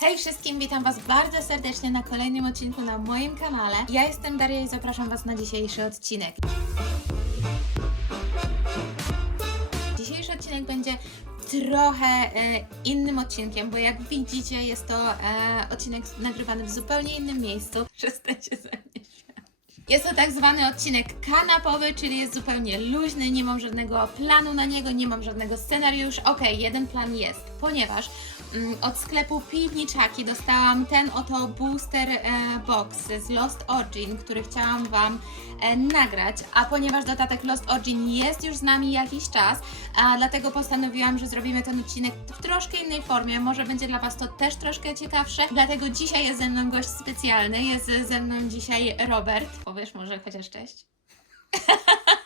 Hej wszystkim, witam Was bardzo serdecznie na kolejnym odcinku na moim kanale. Ja jestem Daria i zapraszam Was na dzisiejszy odcinek. Dzisiejszy odcinek będzie trochę e, innym odcinkiem, bo jak widzicie jest to e, odcinek nagrywany w zupełnie innym miejscu. Przestań się ze mnie. Jest to tak zwany odcinek kanapowy, czyli jest zupełnie luźny, nie mam żadnego planu na niego, nie mam żadnego scenariusza. Okej, jeden plan jest, ponieważ od sklepu Piwniczaki dostałam ten oto booster e, box z Lost Origin, który chciałam Wam e, nagrać, a ponieważ dodatek Lost Origin jest już z nami jakiś czas, dlatego postanowiłam, że zrobimy ten odcinek w troszkę innej formie, może będzie dla Was to też troszkę ciekawsze, dlatego dzisiaj jest ze mną gość specjalny, jest ze mną dzisiaj Robert, powiesz może chociaż cześć?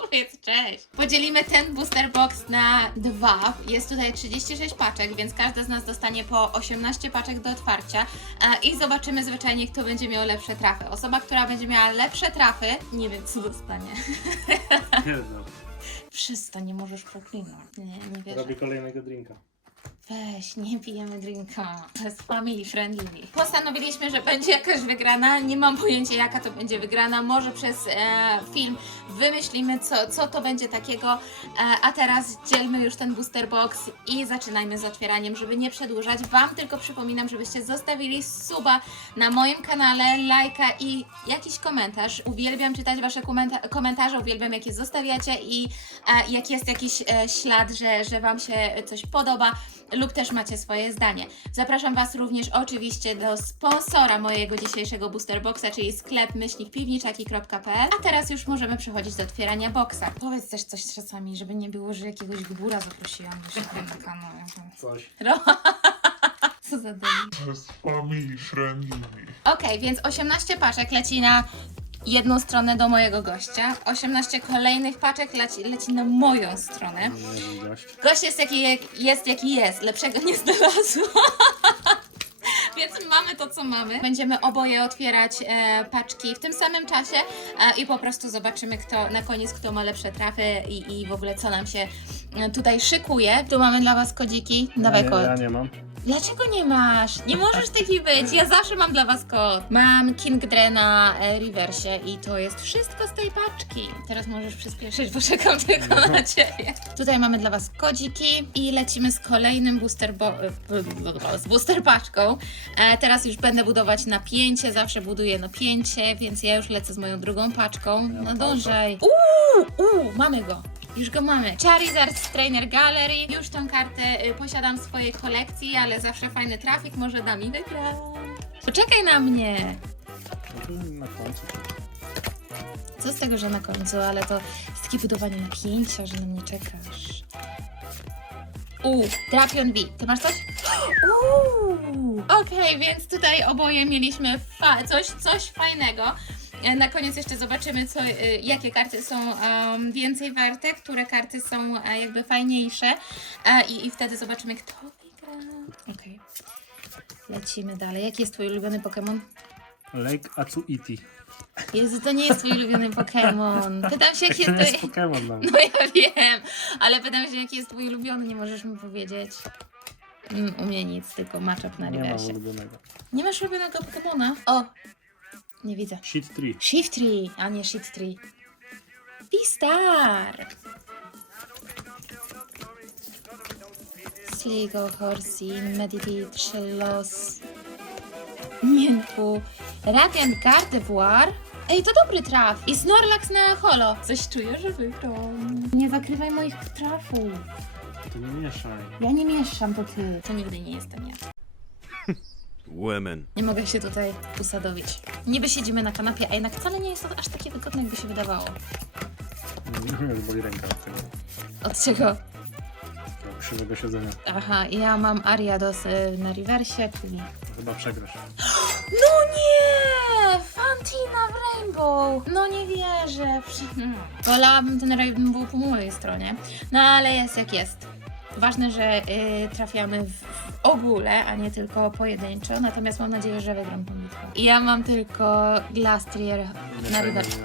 Powiedz cześć. Podzielimy ten booster box na dwa. Jest tutaj 36 paczek, więc każda z nas dostanie po 18 paczek do otwarcia a, i zobaczymy zwyczajnie, kto będzie miał lepsze trafy. Osoba, która będzie miała lepsze trafy, nie wiem co dostanie. Pierdol. Przestań, nie możesz przeklinać. Nie, nie wierzę. Robię kolejnego drinka. Weź, nie pijemy drinka. To jest family friendly. Postanowiliśmy, że będzie jakaś wygrana. Nie mam pojęcia, jaka to będzie wygrana. Może przez e, film wymyślimy, co, co to będzie takiego. E, a teraz dzielmy już ten booster box i zaczynajmy z otwieraniem, żeby nie przedłużać. Wam tylko przypominam, żebyście zostawili suba na moim kanale, lajka i jakiś komentarz. Uwielbiam czytać Wasze komenta- komentarze, uwielbiam, jakie zostawiacie i e, jak jest jakiś e, ślad, że, że Wam się coś podoba lub też macie swoje zdanie. Zapraszam Was również oczywiście do sponsora mojego dzisiejszego booster boxa, czyli sklep myślnikpiwniczaki.pl. A teraz już możemy przechodzić do otwierania boxa. Powiedz też coś czasami, żeby nie było, że jakiegoś gbura zaprosiłam do siebie na kanał. Coś. Co za debil. Jest family friendly. Okej, więc 18 paczek leci na jedną stronę do mojego gościa. 18 kolejnych paczek leci, leci na moją stronę. Gość. Gość jest jaki jak- jest, jaki jest. Lepszego nie znalazłam. Więc mamy to, co mamy. Będziemy oboje otwierać e, paczki w tym samym czasie e, i po prostu zobaczymy, kto na koniec, kto ma lepsze trafy i, i w ogóle co nam się e, tutaj szykuje. Tu mamy dla Was kodziki. Dawaj ja, kod. ja nie mam. Dlaczego nie masz? Nie możesz taki być. Ja zawsze mam dla Was kod. Mam King Dre na e, rewersie i to jest wszystko z tej paczki. Teraz możesz przyspieszyć, bo czekam tylko na Ciebie. Tutaj mamy dla Was kodziki i lecimy z kolejnym booster, bo, e, z booster paczką. E, teraz już będę budować napięcie, zawsze buduję napięcie, więc ja już lecę z moją drugą paczką. No dążej. Uuu, uuu, mamy go. Już go mamy. Charizard z Trainer Gallery. Już tą kartę y, posiadam w swojej kolekcji, ale zawsze fajny trafik może da mi wygrać. Poczekaj na mnie. Na końcu. Co z tego, że na końcu, ale to jest takie budowanie napięcia, że na mnie czekasz. Uuu, Drapion V. Ty masz coś? Uuu. Okej, więc tutaj oboje mieliśmy fa- coś, coś fajnego. E, Na koniec jeszcze zobaczymy, co, y, jakie karty są więcej warte, które karty są e, jakby fajniejsze E, i, i wtedy zobaczymy, kto wygra. Okej. Lecimy dalej. Jaki jest twój ulubiony Pokémon? Lake Atsuiti. Jezu, to nie jest twój ulubiony Pokémon. Pytam się, jaki To jest twój... Pokémon nam. No ja wiem, ale pytam się, jaki jest twój ulubiony, nie możesz mi powiedzieć. Mm, u mnie nic, tylko matchup na Nie mam rewersie. ulubionego. Nie masz ulubionego Pokemona? O! Nie widzę. Shit 3. Shiftry, a nie Shiftry. Pistar! Sligo, Horsey, Meditate, Shellos, Mienku, Radiant Gardevoir. Ej, to dobry traf! I Snorlax na holo. Coś czuję, że wygram. Nie zakrywaj moich trafów. To nie mieszaj. Ja nie mieszam, to ty. To nigdy nie jestem ja. Women. Nie mogę się tutaj usadowić. Niby siedzimy na kanapie, a jednak wcale nie jest to aż takie wygodne, jakby się wydawało. Boli ręka od tego. Od czego? Krzywego siedzenia. Aha, ja mam Ariados y, na rewersie, czyli... Chyba przegrasz. No nie! Fantina w Rainbow! No nie wierzę. Wolałabym ten Rainbow po mojej stronie. No ale jest jak jest. Ważne, że y, trafiamy w, w ogóle, a nie tylko pojedynczo. Natomiast mam nadzieję, że wygram tę bitwę. I ja mam tylko Glastrier na rewersie.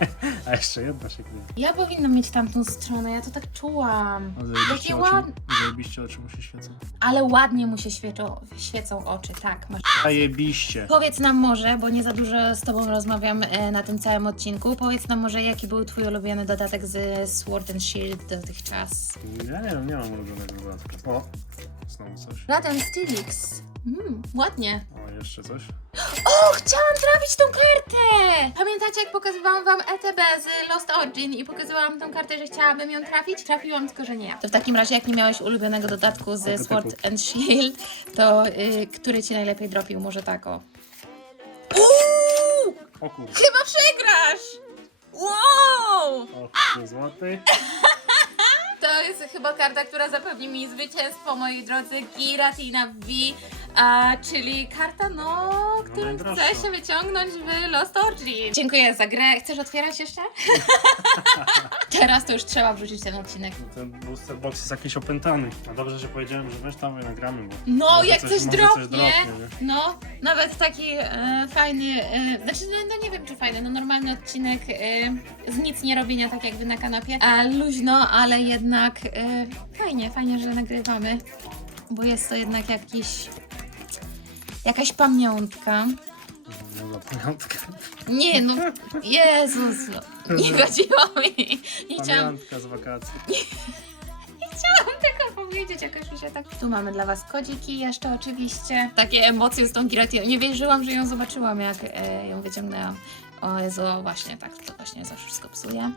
A jeszcze jedna się kryje. Ja powinnam mieć tamtą stronę, ja to tak czułam. Zajebiście Takie oczy, ładne. zajebiście oczy mu się świecą. Ale ładnie mu się świeczą, świecą oczy, tak. Masz. Zajebiście. Powiedz nam może, bo nie za dużo z Tobą rozmawiam e, na tym całym odcinku, powiedz nam może, jaki był Twój ulubiony dodatek z Sword and Shield dotychczas. Ja nie wiem, nie mam ulubionego dodatku. O, znowu coś. Latem Stylix. Mm, ładnie. Jeszcze coś. O, chciałam trafić tą kartę! Pamiętacie, jak pokazywałam Wam ETB z Lost Origin i pokazywałam tą kartę, że chciałabym ją trafić? Trafiłam, tylko że nie ja. To w takim razie, jak nie miałeś ulubionego dodatku z Sword and Shield, to y, który Ci najlepiej dropił? Może tak o. Uuu! O kurde. Chyba przegrasz! Wow! O, 3 złoty. To jest chyba karta, która zapewni mi zwycięstwo, moi drodzy. Giratina V, a, czyli karta, no, którą najdroższa. chcę się wyciągnąć w Lost Origin. Dziękuję za grę. Chcesz otwierać jeszcze? Teraz to już trzeba wrzucić ten odcinek. No ten booster box jest jakiś opętany. No dobrze, że powiedziałem, że weź tam i nagramy, bo No, może jak coś, może dropnie, dropnie, nie? no, nawet taki e, fajny, e, znaczy, no, no nie wiem czy fajny, no normalny odcinek e, z nic nie robienia, tak jakby na kanapie, a luźno, ale jednak e, fajnie, fajnie, że nagrywamy, bo jest to jednak jakiś, jakaś pamiątka. No za pamiątkę. Nie no, Jezus, no, nie chodziło mi, nie chciałam Pamiątka z wakacji. Chciałam tylko powiedzieć, jakoś mi się tak... Tu mamy dla Was kodziki jeszcze oczywiście. Takie emocje z tą giratiną. Nie wierzyłam, że ją zobaczyłam, jak e, ją wyciągnęłam. O Jezu, właśnie tak, to właśnie za wszystko psuje.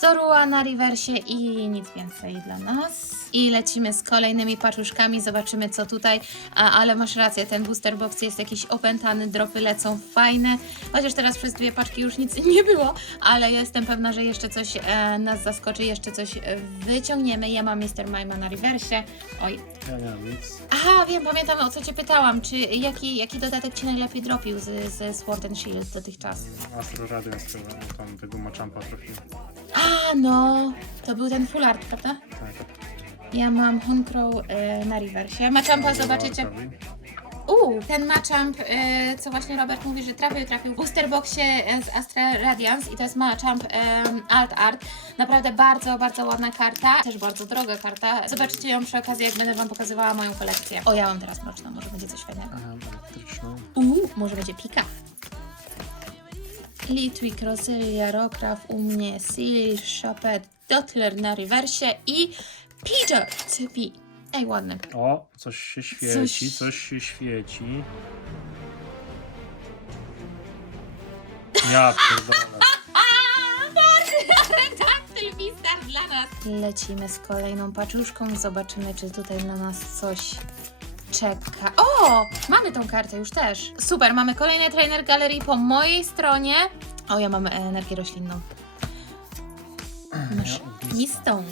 Zorua na rewersie i nic więcej dla nas. I lecimy z kolejnymi paczuszkami, zobaczymy co tutaj. A, ale masz rację, ten booster box jest jakiś opętany, dropy lecą fajne. Chociaż teraz przez dwie paczki już nic nie było, ale jestem pewna, że jeszcze coś e, nas zaskoczy, jeszcze coś e, wyciągniemy. Ja mam Mr. Mima na rewersie. Oj. Ja nie mam nic. Aha, wiem, pamiętam o co Cię pytałam. Czy jaki, jaki dodatek Ci najlepiej dropił z, ze Sword and Shield dotychczas? Astro chyba, no tam tego Machampa trafiłem. A, no, to był ten full art, prawda? Tak. Ja mam Honcrow e, na rewersie. Machampa zobaczycie. Uuu, ten Machamp, e, co właśnie Robert mówi, że trafił, trafił w booster boxie e, z Astra Radiance i to jest Machamp e, Alt Art. Naprawdę bardzo, bardzo ładna karta. Też bardzo droga karta. Zobaczycie ją przy okazji, jak będę Wam pokazywała moją kolekcję. O, ja mam teraz mroczną, może będzie coś fajnego. Aha, elektryczną. Uuu, może będzie pika. Litwick, Roselia, Rokraf u mnie, Seal, Chopet, Dottler na rewersie i Peter Typi. Ej, ładny. O, coś się świeci, Coś- coś, się świeci. Ja pierdolę. Redaktyl Mistar dla nas. Lecimy z kolejną paczuszką, zobaczymy, czy tutaj na nas coś czeka. O! Mamy tą kartę już też. Super, mamy kolejny trainer galerii po mojej stronie. O, ja mam energię roślinną. Masz mistą.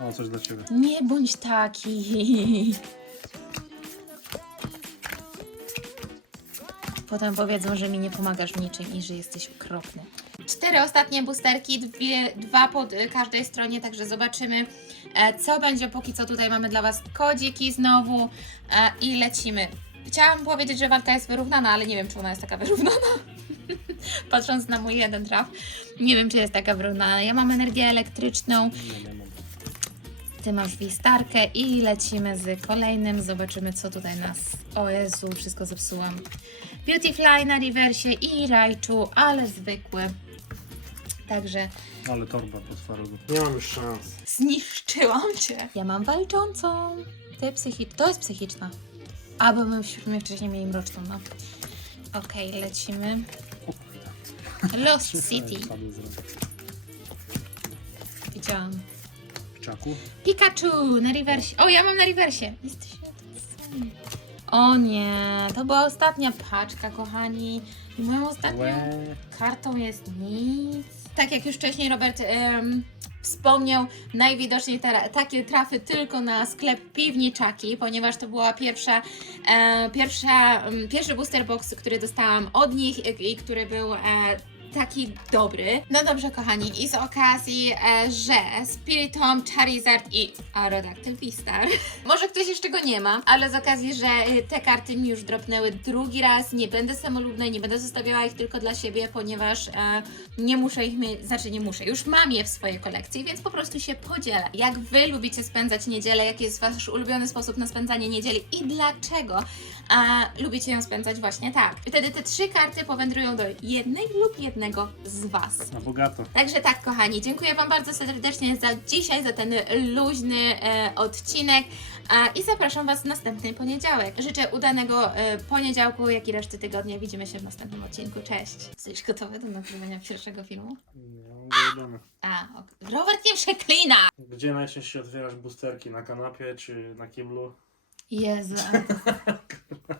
O, coś dla ciebie. Nie bądź taki. Potem powiedzą, że mi nie pomagasz w niczym i że jesteś okropny. Cztery ostatnie boosterki, dwie, dwa po y, każdej stronie, także zobaczymy, e, co będzie. Póki co tutaj mamy dla Was kodziki znowu e, i lecimy. Chciałam powiedzieć, że walka jest wyrównana, ale nie wiem, czy ona jest taka wyrównana. Patrząc na mój jeden traf, nie wiem, czy jest taka wyrównana. Ja mam energię elektryczną, ty masz wistarkę i lecimy z kolejnym. Zobaczymy, co tutaj nas. O Jezu, wszystko zepsułam. Beautyfly na rewersie i Raichu, ale zwykły. Także Ale torba po twarogu. Nie mam już szans. zniszczyłam cię. Ja mam walczącą. Ty psychiczna. To jest psychiczna. A, bo myśmy wcześniej mieli mroczną, no. Okej, lecimy. O kurde. Lost City. Widziałam. Piczaku? Pikachu na rewersie. O, ja mam na rewersie. Jesteśmy tacy sami. O nie, to była ostatnia paczka, kochani. I moją ostatnią Łe. kartą jest nic. Tak jak już wcześniej Robert em, wspomniał, najwidoczniej te, takie trafy tylko na sklep Piwniczaki, ponieważ to była pierwsza, e, pierwsza, pierwszy booster box, który dostałam od nich i, i który był e, taki dobry. No dobrze, kochani, i z okazji, e, że Spiritomb, Charizard i Aerodactyl Vistar. Może ktoś jeszcze go nie ma, ale z okazji, że e, te karty mi już dropnęły drugi raz, nie będę samolubna i nie będę zostawiała ich tylko dla siebie, ponieważ e, nie muszę ich mieć, znaczy nie muszę, już mam je w swojej kolekcji, więc po prostu się podzielę. Jak Wy lubicie spędzać niedzielę, jaki jest Wasz ulubiony sposób na spędzanie niedzieli i dlaczego a, lubicie ją spędzać właśnie tak. Wtedy te trzy karty powędrują do jednej lub jednego z Was. Na bogato. Także tak, kochani, dziękuję Wam bardzo serdecznie za dzisiaj, za ten luźny e, odcinek a, i zapraszam Was w następny poniedziałek. Życzę udanego e, poniedziałku, jak i reszty tygodnia. Widzimy się w następnym odcinku. Cześć! Jesteś gotowy do nagrywania pierwszego filmu? Nie mam wyjebane. A, ok. Robert nie przeklina! Gdzie najczęściej otwierasz boosterki? Na kanapie czy na kiblu? Jezu, ale